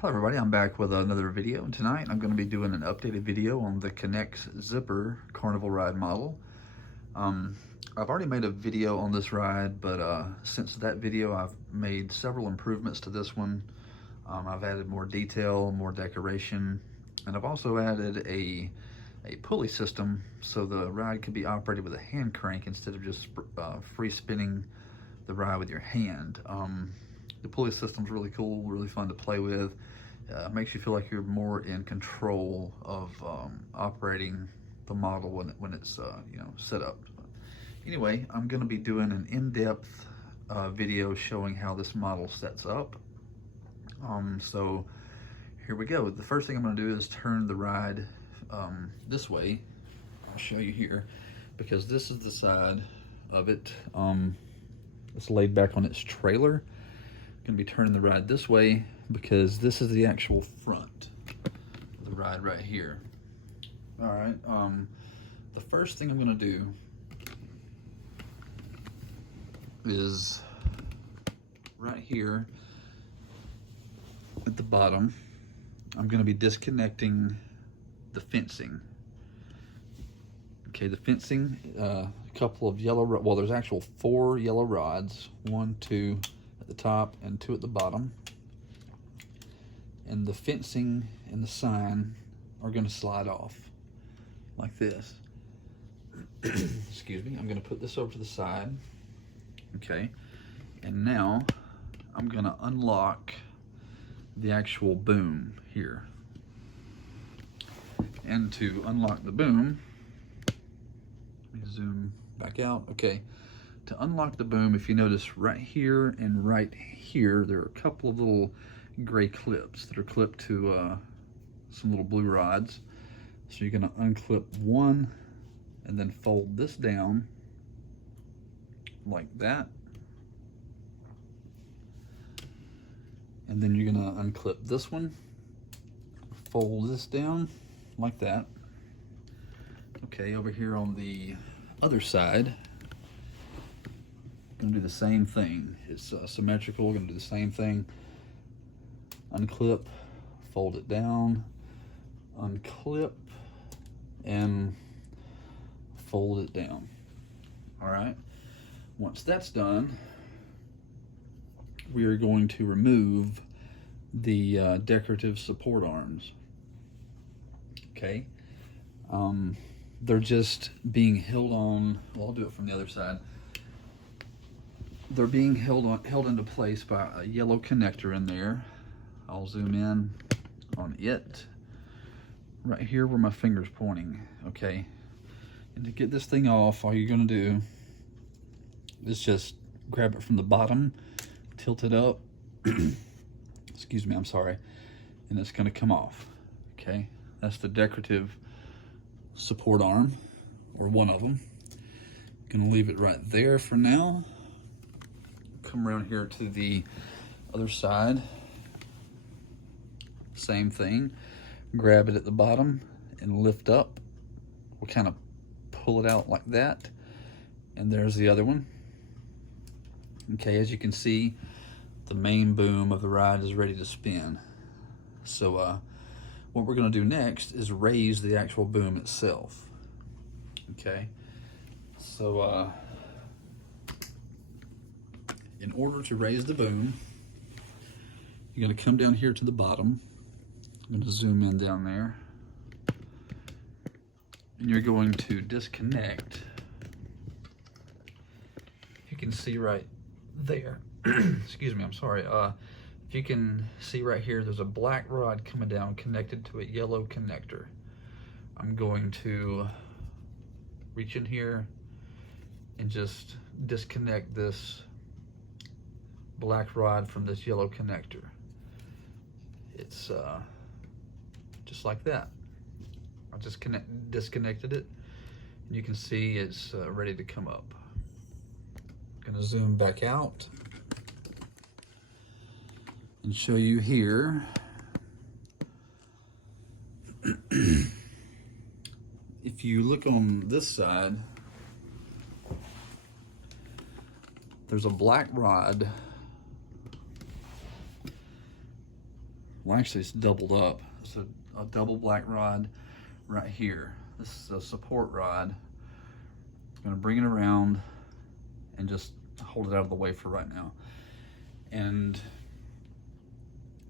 Hello everybody, I'm back with another video, and tonight I'm going to be doing an updated video on the Knex Zipper Carnival ride model. I've already made a video on this ride, but since that video I've made several improvements to this one. I've added more detail, more decoration, and I've also added a pulley system so the ride can be operated with a hand crank instead of just free spinning the ride with your hand. The pulley system's really cool, really fun to play with. Makes you feel like you're more in control of operating the model when it's set up. Anyway, I'm going to be doing an in-depth video showing how this model sets up. So here we go. The first thing I'm going to do is turn the ride this way. I'll show you here, because this is the side of it. It's laid back on its trailer. Going to be turning the ride this way because this is the actual front of the ride right here. All right, the first thing I'm going to do is right here at the bottom, I'm going to be disconnecting the fencing. Okay, the fencing, a couple of yellow, well, there's actual 4 yellow rods, 1, 2 at the top and 2 at the bottom. And the fencing and the sign are going to slide off like this. Excuse me. I'm going to put this over to the side. Okay. And now I'm going to unlock the actual boom here. And to unlock the boom, let me zoom back out. Okay. To unlock the boom, if you notice right here and right here, there are a couple of little gray clips that are clipped to some little blue rods. So you're going to unclip one and then fold this down like that. And then you're going to unclip this one, fold this down like that. Okay, over here on the other side, going to do the same thing. It's symmetrical. Going to do the same thing. Unclip, fold it down, unclip, and fold it down. All right. Once that's done, we are going to remove the decorative support arms. Okay. They're just being held on. Well, I'll do it from the other side. They're being held into place by a yellow connector in there. I'll zoom in on it right here where my finger's pointing. Okay, and to get this thing off, all you're going to do is just grab it from the bottom, tilt it up. Excuse me, I'm sorry, and it's going to come off. Okay, that's the decorative support arm, or one of them. Gonna leave it right there for now. Come around here to the other side. Same thing. Grab it at the bottom and lift up. We'll kind of pull it out like that. And there's the other one. Okay, as you can see, the main boom of the ride is ready to spin. So what we're going to do next is raise the actual boom itself. Okay, so in order to raise the boom, you're going to come down here to the bottom. I'm going to zoom in down there. And you're going to disconnect. You can see right there. Excuse me, I'm sorry. If you can see right here, there's a black rod coming down connected to a yellow connector. I'm going to reach in here and just disconnect this black rod from this yellow connector. It's just like that. I just disconnected it, and you can see it's ready to come up. I'm gonna zoom back out and show you here. If you look on this side, there's a black rod well, actually it's doubled up. So a double black rod right here. This is a support rod. I'm gonna bring it around and just hold it out of the way for right now. And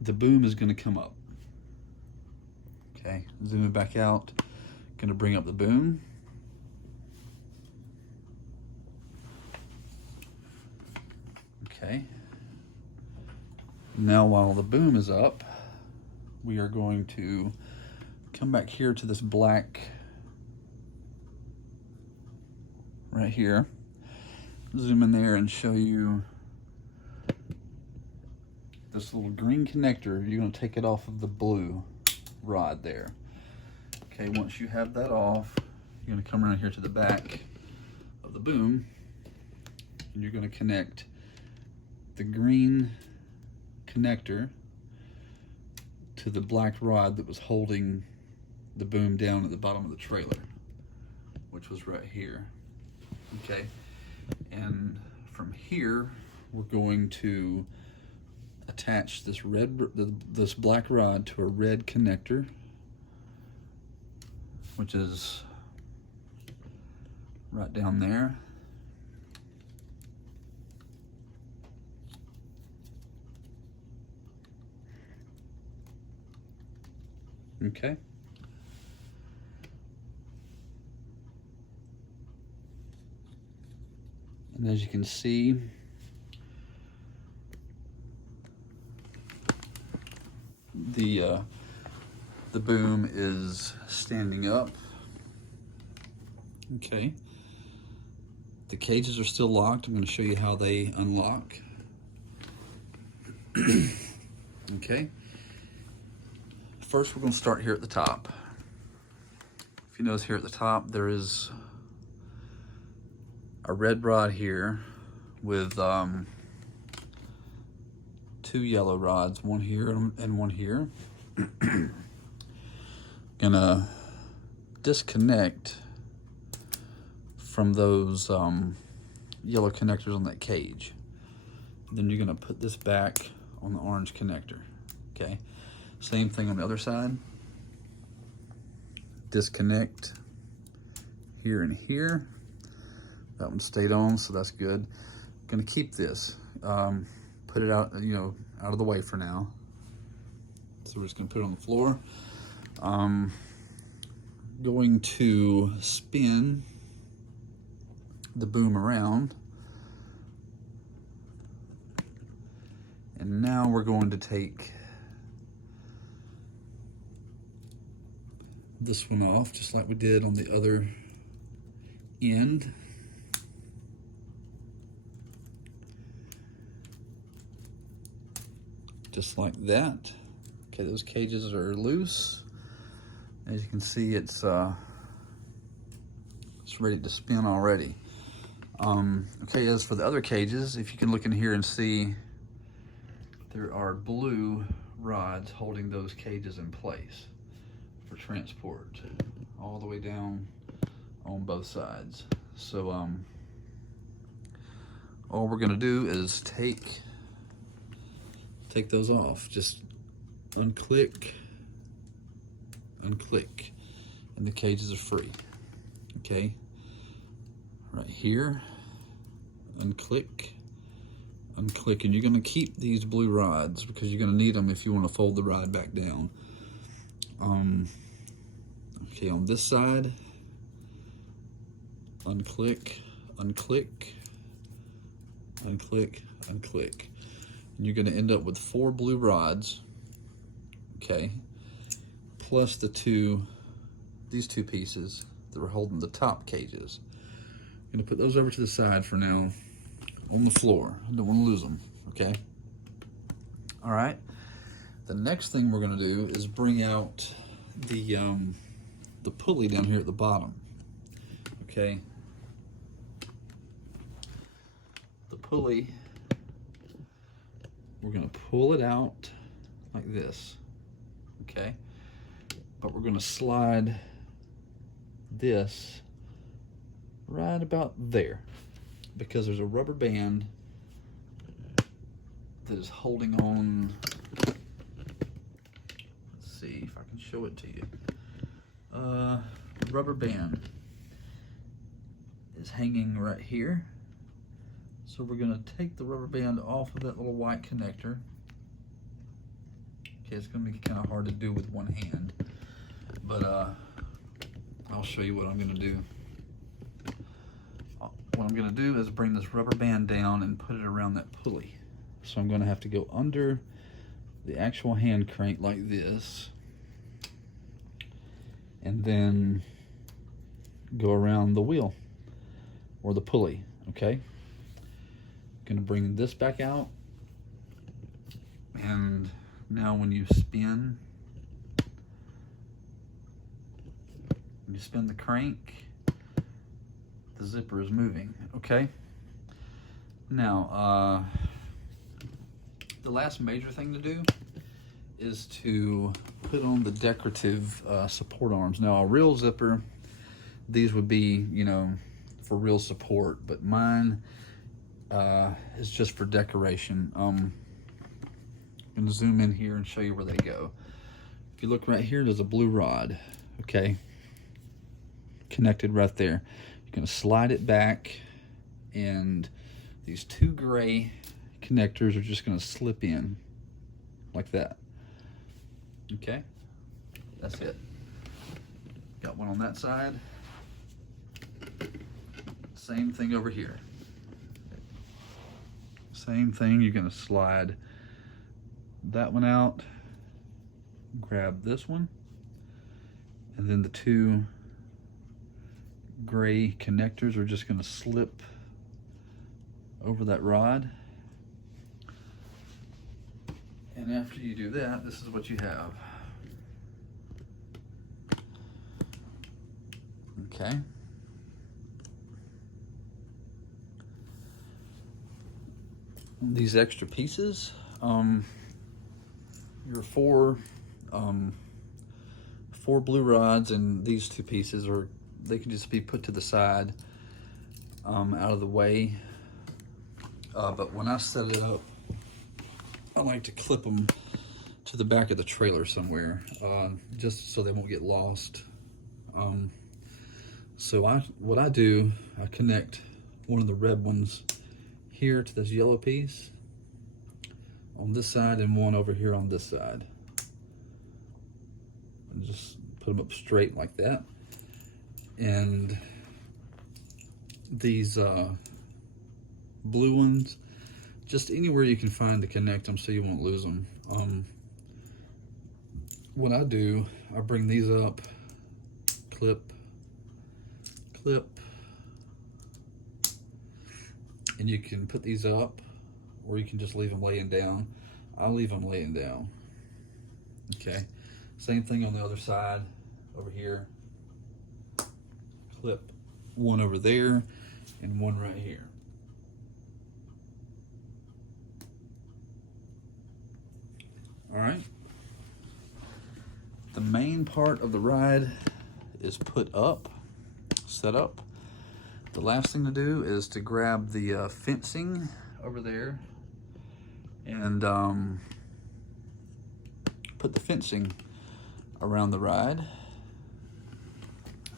the boom is gonna come up. Okay, zoom it back out. Gonna bring up the boom. Okay. Now while the boom is up, we are going to come back here to this black right here. Zoom in there and show you this little green connector. You're gonna take it off of the blue rod there. Okay, once you have that off, you're gonna come around here to the back of the boom, and you're gonna connect the green connector to the black rod that was holding the boom down at the bottom of the trailer, which was right here. Okay, and from here we're going to attach this this black rod to a red connector, which is right down there. Okay. And as you can see, the boom is standing up. Okay. The cages are still locked. I'm going to show you how they unlock. Okay. First, we're going to start here at the top. If you notice here at the top, there is a red rod here with 2 yellow rods, one here and one here. Gonna disconnect from those yellow connectors on that cage. Then you're gonna put this back on the orange connector. Okay, same thing on the other side. Disconnect here and here. That one stayed on, so that's good. Gonna keep this. Put it out, out of the way for now. So we're just gonna put it on the floor. Going to spin the boom around. And now we're going to take this one off, just like we did on the other end. Just like that. Okay, those cages are loose. As you can see, it's ready to spin already. Okay, as for the other cages, if you can look in here and see, there are blue rods holding those cages in place for transport all the way down on both sides. So all we're gonna do is take those off. Just unclick, unclick, and the cages are free. Okay, right here, unclick, unclick, and you're gonna keep these blue rods because you're gonna need them if you wanna fold the rod back down. Okay, on this side, unclick, unclick, unclick, unclick. And you're gonna end up with 4 blue rods, okay, plus these two pieces that were holding the top cages. I'm gonna put those over to the side for now on the floor. I don't wanna lose them, okay? All right, the next thing we're gonna do is bring out the pulley down here at the bottom, okay? The pulley, we're gonna pull it out like this, okay? But we're gonna slide this right about there because there's a rubber band that is holding on show it to you. Rubber band is hanging right here. So we're gonna take the rubber band off of that little white connector. Okay, it's gonna be kind of hard to do with one hand, but I'll show you what I'm gonna do. What I'm gonna do is bring this rubber band down and put it around that pulley. So I'm gonna have to go under the actual hand crank like this, and then go around the wheel or the pulley, okay? Gonna bring this back out, and now when you spin the crank, the zipper is moving, okay? Now, the last major thing to do is to put on the decorative support arms. Now, a real zipper, these would be, you know, for real support, but mine is just for decoration. I'm gonna zoom in here and show you where they go. If you look right here, there's a blue rod, okay? Connected right there. You're gonna slide it back, and these two gray connectors are just gonna slip in like that. Okay, that's it. Got one on that side. Same thing over here. Same thing, you're gonna slide that one out, grab this one, and then the two gray connectors are just gonna slip over that rod. And after you do that, this is what you have. Okay. These extra pieces, your four blue rods, and these two pieces they can just be put to the side, out of the way. But when I set it up, I like to clip them to the back of the trailer somewhere, just so they won't get lost. So what I do, I connect one of the red ones here to this yellow piece on this side, and one over here on this side. And just put them up straight like that. And these blue ones, just anywhere you can find to connect them so you won't lose them. What I do, I bring these up, clip, clip, and you can put these up, or you can just leave them laying down. I leave them laying down. Okay, same thing on the other side, over here. Clip one over there, and one right here. All right. The main part of the ride is put up, set up. The last thing to do is to grab the fencing over there and put the fencing around the ride.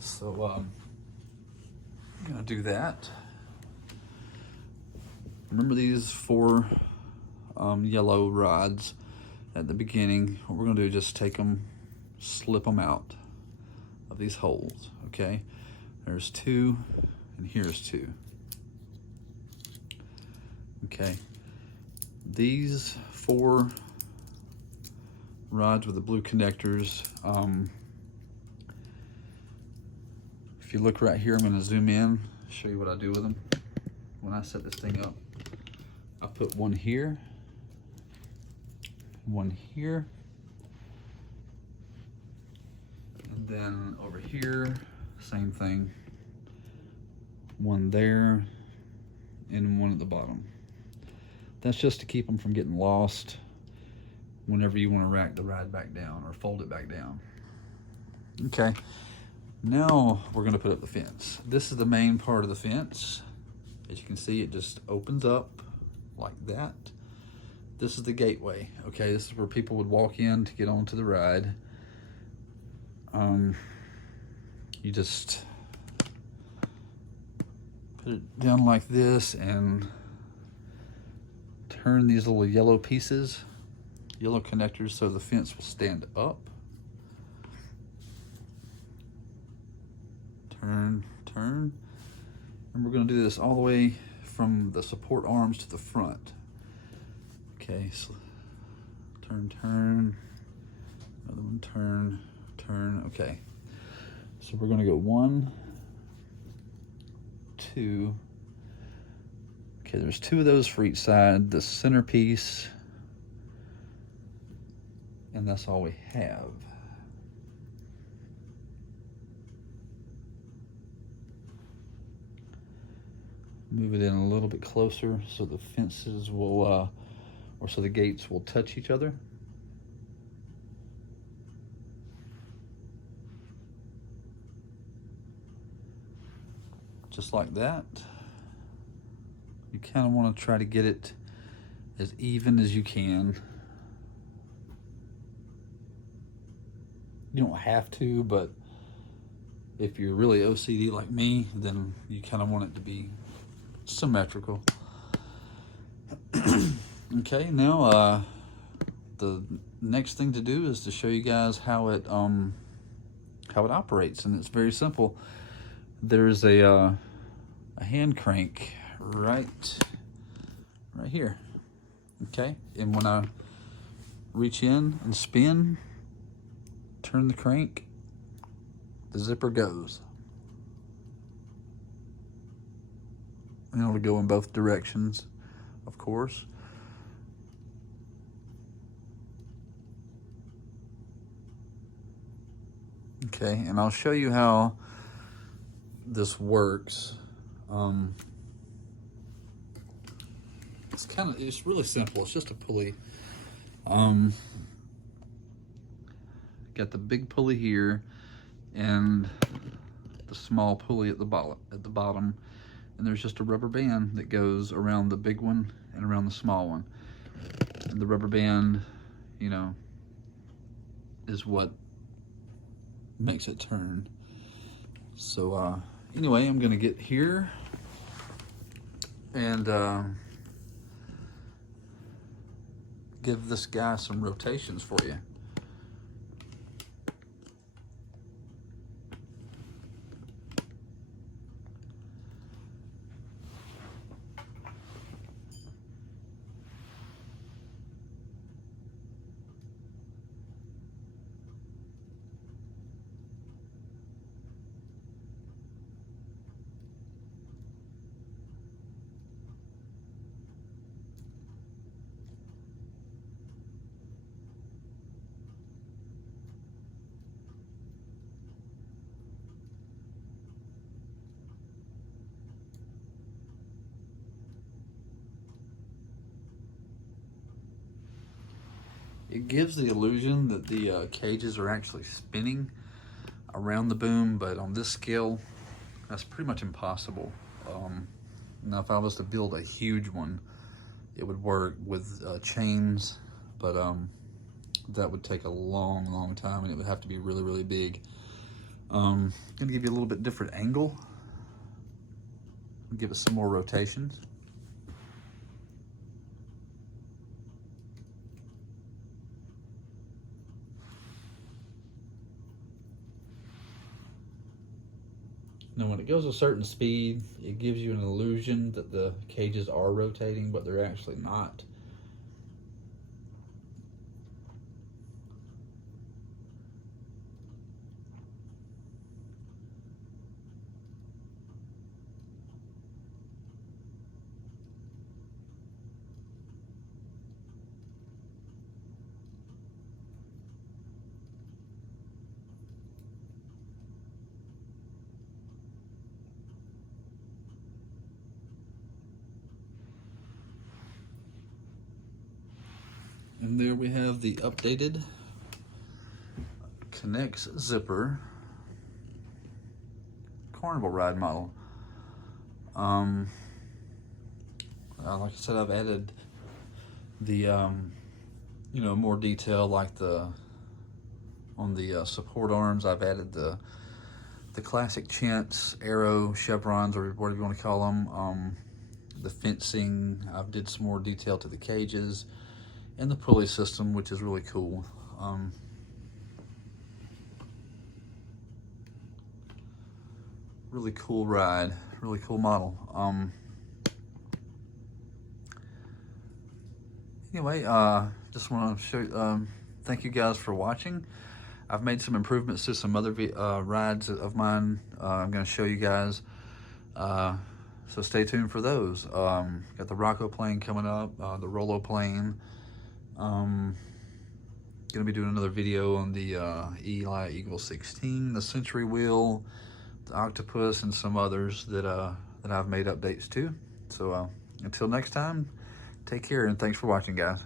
So I'm gonna do that. Remember these four yellow rods at the beginning? What we're gonna do is just take them, slip them out of these holes, okay? There's two, and here's two. Okay, these four rods with the blue connectors, if you look right here, I'm gonna zoom in, show you what I do with them. When I set this thing up, I put one here, one here, and then over here, same thing. One there, and one at the bottom. That's just to keep them from getting lost whenever you want to rack the ride back down or fold it back down. Okay, now we're going to put up the fence. This is the main part of the fence. As you can see, it just opens up like that. This is the gateway. Okay, this is where people would walk in to get onto the ride. You just put it down like this and turn these little yellow pieces, yellow connectors, so the fence will stand up. Turn, turn. And we're going to do this all the way from the support arms to the front. Okay, so turn, turn. Another one, turn, turn. Okay. So we're going to go 1, 2. Okay, there's 2 of those for each side. The centerpiece. And that's all we have. Move it in a little bit closer so the fences will, or so the gates will touch each other. Just like that. You kind of want to try to get it as even as you can. You don't have to, but if you're really OCD like me, then you kind of want it to be symmetrical. Okay, now the next thing to do is to show you guys how it operates, and it's very simple. There's a hand crank right here. Okay, and when I reach in and spin, turn the crank, the zipper goes. And it'll go in both directions, of course. Okay, and I'll show you how this works. It's really simple. It's just a pulley. Got the big pulley here and the small pulley at the bottom. And there's just a rubber band that goes around the big one and around the small one. And the rubber band, you know, is what makes it turn. So anyway, I'm gonna get here and give this guy some rotations for you. It gives the illusion that the cages are actually spinning around the boom, but on this scale, that's pretty much impossible. Now, if I was to build a huge one, it would work with chains, but that would take a long time, and it would have to be really, really big. I'm gonna give you a little bit different angle. Give it some more rotations. Now, when it goes a certain speed, it gives you an illusion that the cages are rotating, but they're actually not. And there we have the updated Knex zipper Carnival ride model. Like I said, I've added the you know, more detail, like the On the support arms, I've added the classic chintz, arrow, chevrons, or whatever you want to call them. The fencing, I've did some more detail to the cages, and the pulley system, which is really cool. Really cool ride, really cool model. Anyway, just want to show, thank you guys for watching. I've made some improvements to some other rides of mine. I'm going to show you guys, so stay tuned for those. Got the Rocco plane coming up, the Rollo plane. Going to be doing another video on the Eli Eagle 16, the Century Wheel, the Octopus, and some others that I've made updates to. So until next time, take care and thanks for watching, guys.